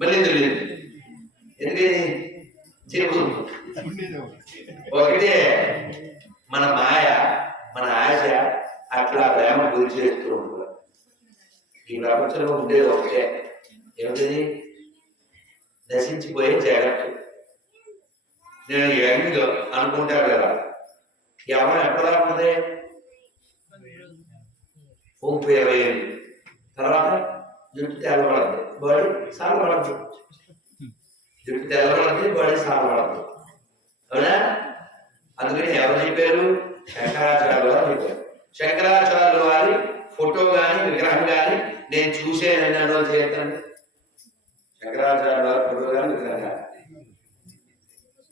మళ్ళీ తెలియదు ఎందుకని? చెప్పు ఒకటే మన మాయ మన ఆశ అట్లా ప్రేమ గురి చేస్తూ ఉంటుంది ఈ ప్రపంచంలో ఉండేది ఒకటే. ఏమిటది? నశించిపోయే జగత్తు. నేను యంగ్ అనుకుంటాడు కదా. ఎవరు ఎక్కడ ఉంది ముప్పై ఇరవై తర్వాత? జుట్టు తెల్లబడద్దు బాడీ సాలబడద్దు జుట్టు తెల్లబడద్దు బాడీ సాలబడద్దు అవునా? అందుకని ఎవరు చెప్పారు? శంకరాచార్యులు వారు చెప్పారు. శంకరాచార్యులు వారి ఫోటో కానీ విగ్రహం కానీ నేను చూసేనని అన్నది చేస్తాను శంకరాచార్యుల వారి ఫోటో కానీ విగ్రహం కానీ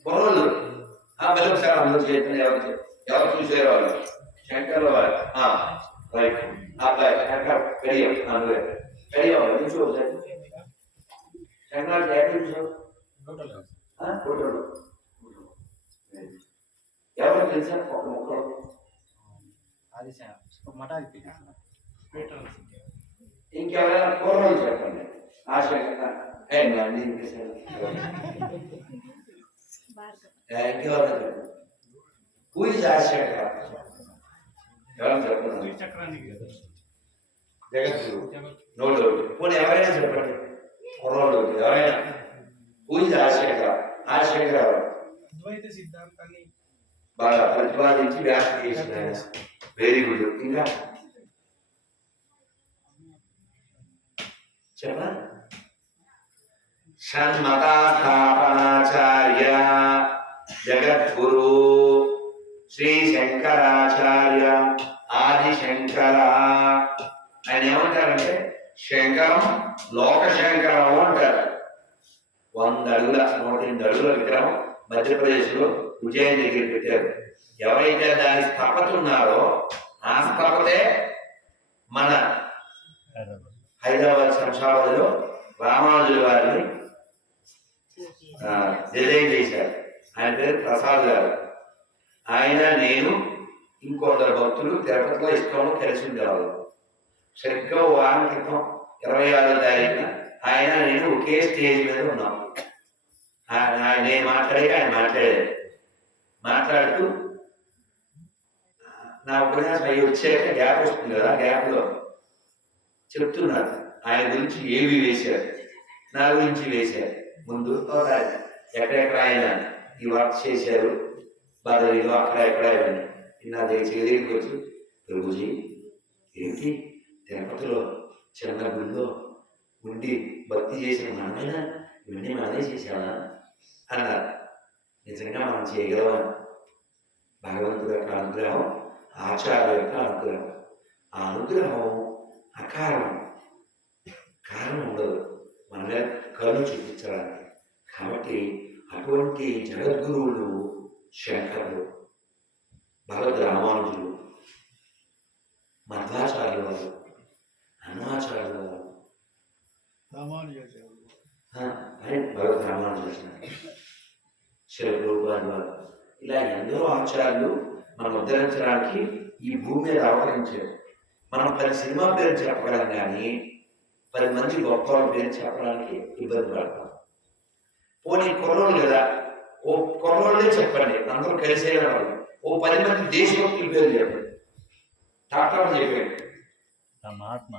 బహుళ మళ్ళీ ఒకసారి అందరూ చేస్తాను ఎవరు ఎవరు చూసారు వాళ్ళు. శంకర్ల వారు. రైట్. అబ్బాయి శంకర్ పెరిగారు అందులో. పెరియం నుంచి ఒకసారి శంకరాచార్య ఎక్కడ చూసావు ఆ, ఫోటోలో ఎవరు తెలుసా ఒక ముక్కలు అది మఠానికి ఇంకెవరైనా పూర్వం చెప్పండి ఆ శంకర్ ఏ, నాది ఇంకేసారి. ఏ, ఇంకెవరైనా చెప్పండి పూజ శంకర్ ఎవరైనా చెప్పండి జగద్గురు నో డౌట్ పోనీ ఎవరైనా చెప్పండి కుర్రోడు ఎవరైనా పూజ ఆశంకర ఆశంకర అద్వైత సిద్ధాంతాన్ని బాగా ప్రతిపాదించి వ్యాఖ్య చేసిన వెరీ గుడ్ ఇంకా చెప్పనా షణ్మతా స్థాపనాచార్య జగద్గురు శ్రీ శంకరాచార్య ఆది శంకర ఆయన ఏమంటారంటే శంకరం లోక శంకరం అంటారు. వంద అడుగుల నూట ఎనిమిది అడుగుల విగ్రహం మధ్యప్రదేశ్లో ఉజ్జయిని దగ్గర పెట్టారు. ఎవరైతే దాని స్థపత ఉన్నారో ఆ స్థపతే మన హైదరాబాద్ శంషాబాద్లో రామానుజుల వారిని డిజైన్ చేశారు. ఆయన పేరు ప్రసాద్ గారు. ఆయన నేను ఇంకొందరు భక్తులు తిరుపతిలో ఇష్టంలో కలిసి ఉండేవాళ్ళు. సరిగ్గా వారం క్రితం ఇరవై ఆరో తారీఖున ఆయన నేను ఒకే స్టేజ్ మీద ఉన్నాం. ఆయన ఆయన- నేను మాట్లాడే ఆయన మాట్లాడేది మాట్లాడుతూ నా ఉపన్యాసం అయ్యి వచ్చాక గ్యాప్ వస్తుంది కదా గ్యాప్లో చెప్తున్నారు. ఆయన గురించి ఏవి వేశారు? నా గురించి వేశారు. ముందు ఎక్కడెక్కడ ఆయన ఈ వర్క్ చేశారు? బదలీలో అక్కడ ఎక్కడ ఇవన్నీ. నా దగ్గర చేయదగ్గరికి వచ్చి ప్రభుజీ ఏంటి? తిరుపతిలో చిన్న గుడిలో ఉండి భక్తి చేసిన మనమైనా ఇవన్నీ మనమే చేసామా అన్నారు. నిజంగా మనం చేయగలమా? భగవంతుడు యొక్క అనుగ్రహం ఆచార్య యొక్క అనుగ్రహం. ఆ అనుగ్రహం అకారణం. కారణం ఉండదు. మన కళ్ళు చూపించడానికి. కాబట్టి అటువంటి జగద్గురువులు శంకరులు భగవద్ రామానుజులు మధ్వాచార్యుల వారు అన్నమాచార్యుల వారు శిల రూపాలు వారు ఇలా ఎందరో ఆచార్యులు మనం ఉద్ధరించడానికి ఈ భూమి మీద అవతరించారు. మనం పది సినిమా పేరు చెప్పగలం కానీ పది మంది గొప్ప వాళ్ళ పేరు చెప్పడానికి ఇబ్బంది పడతాం. పోనీ కుర్రోళ్ళు కదా ఓ కుర్రోళ్ళే చెప్పండి అందరూ కలిసే వాళ్ళు ఓ పది మంది దేశభక్తుల పేరు చెప్పండి. డాక్టర్ చెప్పండి. మహాత్మా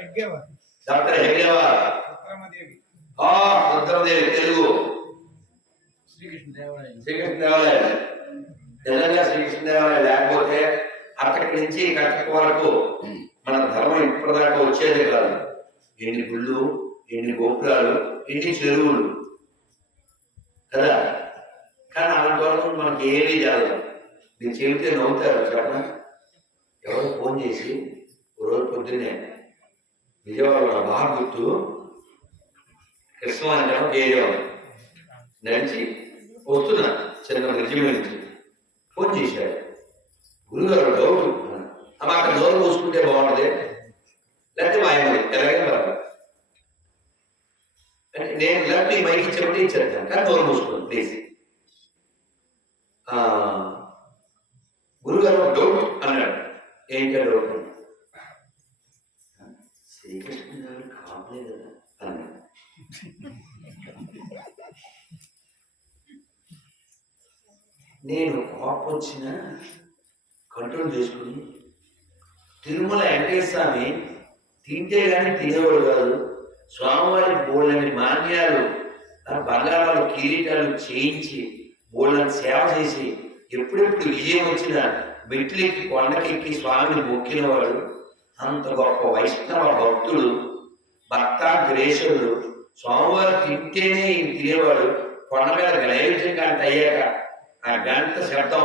హెడ్గేవార్ డాక్టర్ హెగ్డేవార్ రుద్రమదేవి ఆ రుద్రమదేవి తెలుగు. శ్రీకృష్ణదేవరాయలు శ్రీకృష్ణదేవరాయ నిజంగా శ్రీకృష్ణదేవరాయ లేకపోతే అక్కడి నుంచి కట్టక వరకు మన ధర్మం ఇప్పటిదాకా వచ్చేది కాదు. ఎన్ని గుళ్ళు ఎన్ని గోపురాలు ఎన్ని చెరువులు. కదా? మనకి ఏమీ జరగదు. మీరు చెబితే నవ్వుతారు చెప్పండి ఫోన్ చేసి రోజు పొద్దున్నే విజయవాడ బాగా గుర్తు కృష్ణవాణి చేయడం నడిచి వస్తున్నా చిన్న బ్రిడ్జి నుంచి ఫోన్ చేశాడు గురుగారు డౌట్ అమ్మ అక్కడ డోర్ పోసుకుంటే బాగుంటుంది లేకపోతే మా ఆయన ఎలాగైనా పర్వాలేదు. అంటే నేను లేకపోతే ఈ మైకి చెప్పి ఇచ్చాను కానీ డోర్ పోసుకోండి ప్లీజ్. గురుగారు డౌట్ అన్నాడు. ఏంటో డౌట్ శ్రీకృష్ణ గారు? కాపలే కదా అన్నాడు. నేను కోపం వచ్చిన కంట్రోల్ చేసుకుని తిరుమల వెంకటేశ్వర స్వామి తింటే కానీ తినేవాడు కాదు స్వామివారి బోళ్ళని మాన్యాలు బంగారాలు కిరీటాలు చేయించి బోళ్ళని సేవ చేసి ఎప్పుడెప్పుడు విజయం వచ్చినా మెట్లెక్కి కొండకెక్కి స్వామిని మొక్కినవాడు అంత గొప్ప వైష్ణవ భక్తుడు భక్త గ్రేసుడు స్వామివారు తింటేనే ఈయన తినేవాడు కొండ మీద నైవేద్యం గంట అయ్యాక ఆ గంట శబ్దం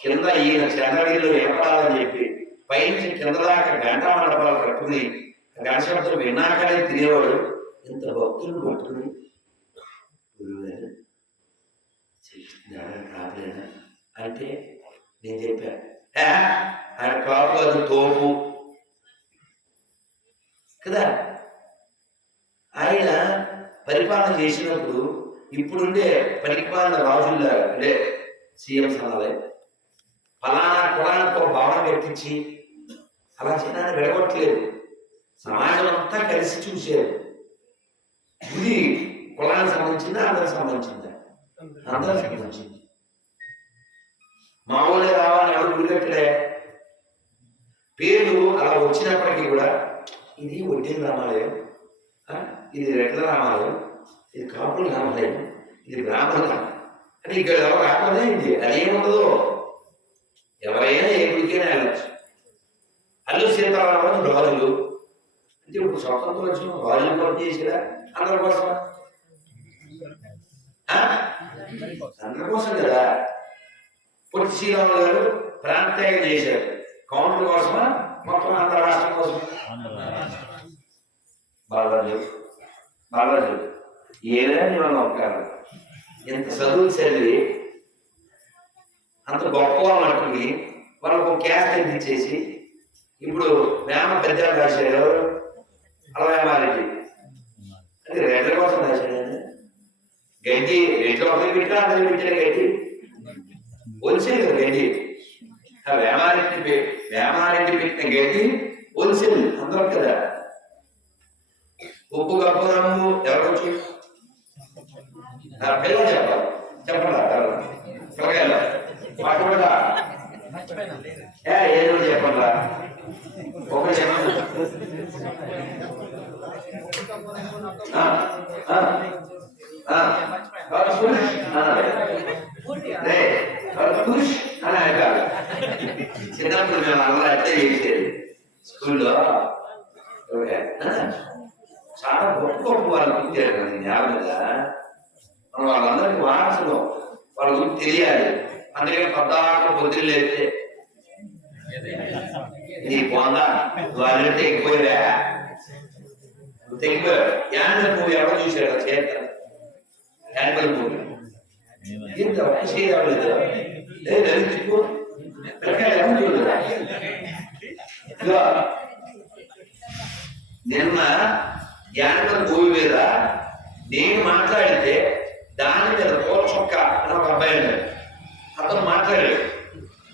కింద ఈయన చంద్రగిరిలో ఏర్పడాలని చెప్పి పైనుంచి కింద దాకా గంట మండపాలు కట్టుకుని ఆ గంట శబ్దం విన్నాకనే తినేవాడు. ఇంత భక్తులు పట్టుకుని గురువుగారు అంటే నేను చెప్పా ఆయన కాపు అది తోపు కదా? ఆయన పరిపాలన చేసినప్పుడు ఇప్పుడుండే పరిపాలన రాజుల్లా అంటే సీఎం అనాలి ఫలానా కులానికి ఒక భవనం పెట్టించి అలా జనాన్ని విడగొట్టలేదు. సమాజం అంతా కలిసి చూసేది ఇది కులానికి సంబంధించిందా అందరికి సంబంధించిందా? అందరికి సంబంధించింది. మామూలుగా రావాలి ఎవరు గురిపెట్టలే పేర్లు అలా వచ్చినప్పటికీ కూడా ఇది వడ్డీల రామాలయం ఇది రెడ్ల రామాలయం ఇది కాపుల రామాలయం ఇది బ్రాహ్మణ అంటే ఇక్కడ ఎవరు రాకుండా ఇది అదేముండదు ఎవరైనా ఏ గురికైనా వెళ్ళచ్చు. అల్లు సీతారామన్ రాజులు అంటే ఇప్పుడు స్వతంత్రం వచ్చిన రాజులు పని చేసిరా అందరి కోసం అందరి కోసం కదా. పొట్టి శ్రీరాములు గారు ప్రాంతీయంగా చేశారు. కౌంటర్ కోసమా? మొత్తం ఆంధ్ర రాష్ట్రం కోసం బాలరాజు. బాలరాజు ఏదైనా ఇవాళ ఒక ఎంత చదువులు చదివి అంత గొప్ప మట్టుకుని వాళ్ళకు ఒక క్యాస్ట్ తగ్గించేసి ఇప్పుడు వేమ పెద్ద రాశారు అలా వేమారెడ్డి అది రెడ్ల కోసం రాశాడు. గడ్డి రెడ్లు ఒకరికి పెట్టినా అందరికి పెట్టారు గడ్డి. హోల్సేల్ గడ్డి వేమారెడ్డి వేమారెడ్డి పెట్టిన గడ్డి హోల్సేల్ అందరం కదా ఉప్పు కప్పుదమ్ము ఎవరొచ్చు ఆ పిల్లలు చెప్పాలి చెప్పండి పిల్లకాయలు పట్టుకుంటా ఏ ఏదో చెప్పండి ఒక చెప్పండి ఆ, ఆ, ఆ, కర్పూష్ అనాలి. రే, కర్పూష్ అని అంటారు. చిన్నప్పుడు మేము అలా అయితే చేసేది స్కూల్లో ఓకే ఆ? చాలా గొప్ప గొప్ప వాళ్ళు పుట్టారు కదా ఈ నేల మీద మనం వాళ్ళందరికీ వారసులు వాళ్ళ గురించి తెలియాలి అందుకని పద్దాక పొద్దున్న లేస్తే నీ పొందా వాళ్ళంటే ఎక్కువగా తెగిపోయాడు యానిమల్ మూవీ ఎవరు చూశాడు చేత యానిమల్ మూవీ ఏంటి ఒక్క చేయలేదు లేదు అది తిప్పు పిల్లకాయలు ఎవరు నిన్న యానిమల్ మూవీ మీద నేను మాట్లాడితే దాని మీద పూల చొక్క అని ఒక అబ్బాయి ఉన్నాడు అతను మాట్లాడాడు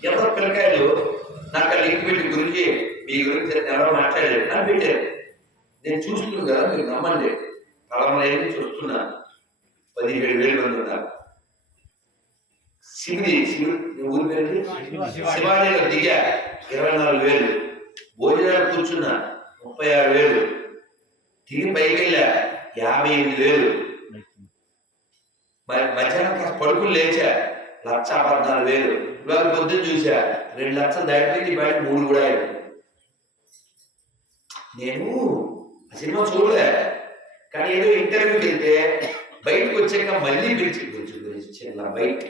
ఎవరో పిల్లకాయలు నాకు లింక్ పెట్టి గురించి మీ గురించి ఎవరో మాట్లాడాడు అని పెట్టారు నేను చూస్తున్నాను కదా మీరు నమ్మండి. నుంచి చూస్తున్నా. పదిహేడు వేలు మంది ఉన్నారు. శివుడు నీ ఊరి పేరు శివాలయంలో దిగా ఇరవై నాలుగు వేలు. భోజనాలు కూర్చున్నా ముప్పై ఆరు వేలు. తిరిగి పైకి వెళ్ళా యాభై ఎనిమిది వేలు. మరి మధ్యాహ్నం కాస్త పడుకుని లేచా లక్ష పద్నాలుగు వేలు. ఇవాళ పొద్దున్న చూసా రెండు లక్షలు దాటిపోయింది బయట మూడు కూడా అయ్యాయి నేను ఆ సినిమా చూడలే. కానీ ఏదో ఇంటర్వ్యూకి వెళ్తే బయటకు వచ్చాక మళ్ళీ పిలిచి గురించి గురించి చిన్న బయట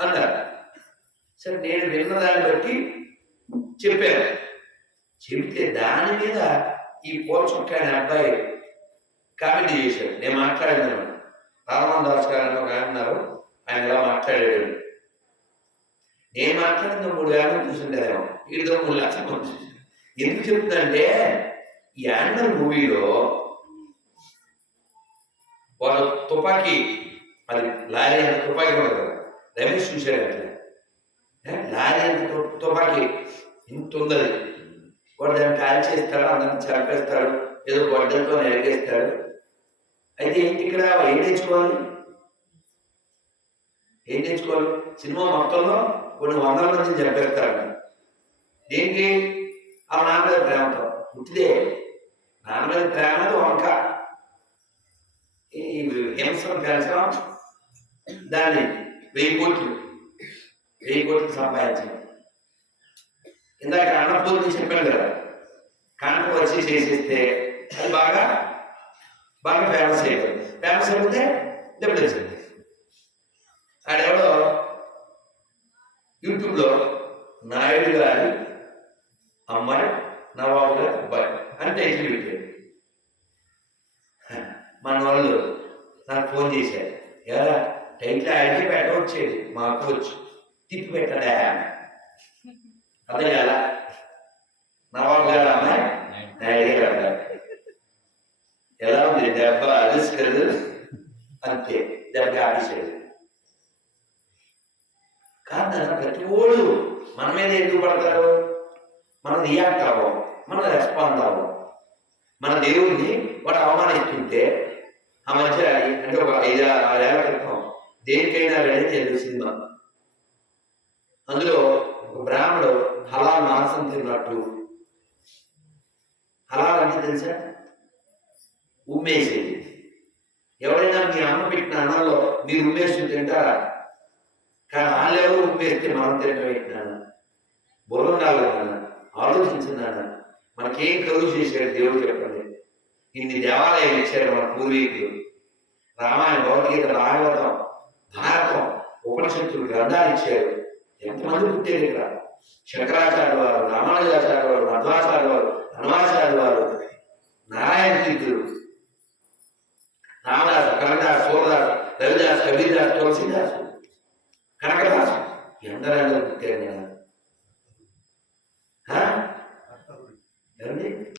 అన్నారు. సరే నేను విన్న దాన్ని బట్టి చెప్పాను. చెబితే దాని మీద ఈ పూల అబ్బాయి కామెడీ చేశాడు. నేను మాట్లాడాను రామన్ దాస్ గారు అని ఒక ఆయన ఉన్నారు. ఆయన ఇలా మాట్లాడాడు? నేను మాట్లాడిన మూడు వేల మంది చూసిండేమో వీడితో మూడు లక్షల మంది ఎందుకు చెప్తుందంటే ఈ యానిమల్ మూవీలో వాళ్ళు తుపాకీ అది లారీ అంత తుపాకీ ఉండదు రమేష్ చూశాడు అట్లా లారీ అంత తుపాకీ ఇంత ఉందని వాడు దాన్ని కాల్ చేస్తాడు అందరిని చంపేస్తాడు ఏదో గొడ్డలతో నరికేస్తాడు అయితే ఏంటి ఇక్కడ ఏం నేర్చుకోవాలి? ఏం నేర్చుకోవాలి? సినిమా మొత్తంలో కొన్ని వందల మందిని చంపేస్తాడు దేనికి? ఆ నాన్న ప్రేమతో. పుట్టిదే నాన్న మీద ప్రేమ వంక. ఈ హింసను పెంచడం దాన్ని వెయ్యి కోట్లు వెయ్యి కోట్లు సంపాదించడం. ఇందాక అన్నపూర్తి చెప్పాను కదా కనుక వచ్చి చేసేస్తే అది బాగా బాగా ఫేమస్ అయిపోయింది ఫేమస్ అయిపోతే డబ్బులు వచ్చింది ఆడెవడో యూట్యూబ్లో నాయుడు గారి అమ్మాయి నవాబు గారి అబ్బాయి అంటే టైటిల్ పెట్టాడు మన వాళ్ళు నాకు ఫోన్ చేశారు. ఎలా టైట్లో ఆయనకి పెట్టవచ్చేది మా కోచ్ తిప్పి పెట్టడా అదే ఎలా? నవాబు గారు అమ్మాయి? నాయుడు గారు అబ్బాయి. ఎలా ఉంది? దెబ్బ అలుసు కదా అంతే దెబ్బ ఆపేసాడు కాదు ప్రతి ఓడు మన మీద ఎందుకు పడతారు? మనం రియాక్ట్ అవ్వం మనం రెస్పాండ్ అవ్వం మన దేవుణ్ణి వాడు అవమానిస్తుంటే ఆ మధ్య అంటే ఒక ఐదు ఆరేళ్ళ క్రితం దేనికైనా రెడీ చేసే సినిమా. అందులో ఒక బ్రాహ్మడు హలాల్ మాంసం తిన్నట్టు. హలాల్ అంటే తెలుసా? ఉమ్మేసేది. ఎవరైనా మీ అమ్మ పెట్టిన అన్నంలో మీరు ఉమ్మేసి తింటారా? కానీ వాళ్ళెవరు ఉమ్మేస్తే మనం తినడం పెట్టినాను బుర్ర నాన్న. ఆలోచించినాను మనకేం కలుగు చేశాడు దేవుడు చెప్పండి. ఇన్ని దేవాలయాలు ఇచ్చారు మన పూర్వీకులు. రామాయణ భగవద్గీత భాగవతం భారతం ఉపనిషత్తులు గ్రంథాలు ఇచ్చారు. ఎంతమంది పుట్టారు ఇక్కడ? శంకరాచార్య వారు రామానుజాచార్య వారు మధ్వాచార్య వారు హనుమాచార్య వారు నారాయణ తీర్థులు రామదాస్ కనకదాస్ సూరదాస్ రవిదాస్ కబీర్దాస్ తులసిదాస్ కనకదాస్. ఎందరెందరో